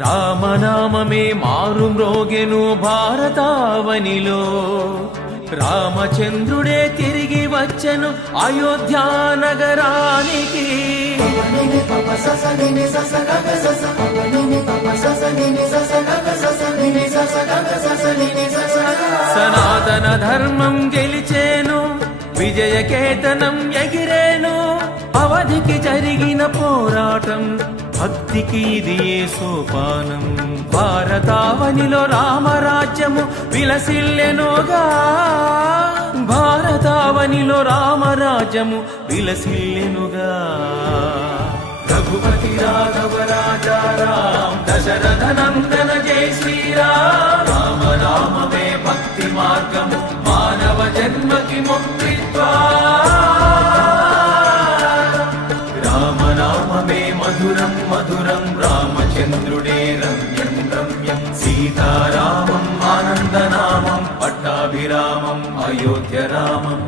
రామనామమే మారు మ్రోగెను భారతావనిలో, రామచంద్రుడే తిరిగి వచ్చెను అయోధ్యా నగరానికి. సనాతన ధర్మం గెలిచేను, విజయకేతనం ఎగిరేను. అవధికి జరిగిన పోరాటం భక్తికి ఇది ఏ సోపానం. భారతావనిలో రామరాజ్యము విలసిల్లెనుగా, భారతావనిలో రామరాజ్యము విలసిల్లెనుగా. రఘుపతి రాఘవ రాజా రామ్, దశరథ నందన జై శ్రీరామ్. రామనామమే భక్తి మార్గము, మానవ జన్మకి ముక్తిత్వా. రామనామమే మధురం మధురం, రామచంద్రుడే రమ్యం రమ్యం. సీతారామం ఆనందనామం, పట్టాభిరామం అయోధ్య రామం.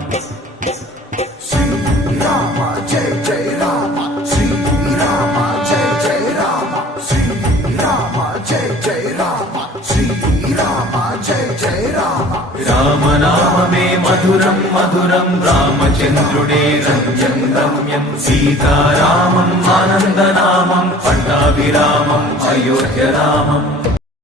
శ్రీరామ జయ జయ రామ, శ్రీరామ జయ జయ రామ, శ్రీరామ జయ జయ రామ, శ్రీరామ జయ జయ రామ. రామనామమే మధురం మధురం, రామచంద్రుడే రమ్యం రమ్యం. సీతారామం ఆనందనామం, పట్టాభిరామం అయోధ్య రామం.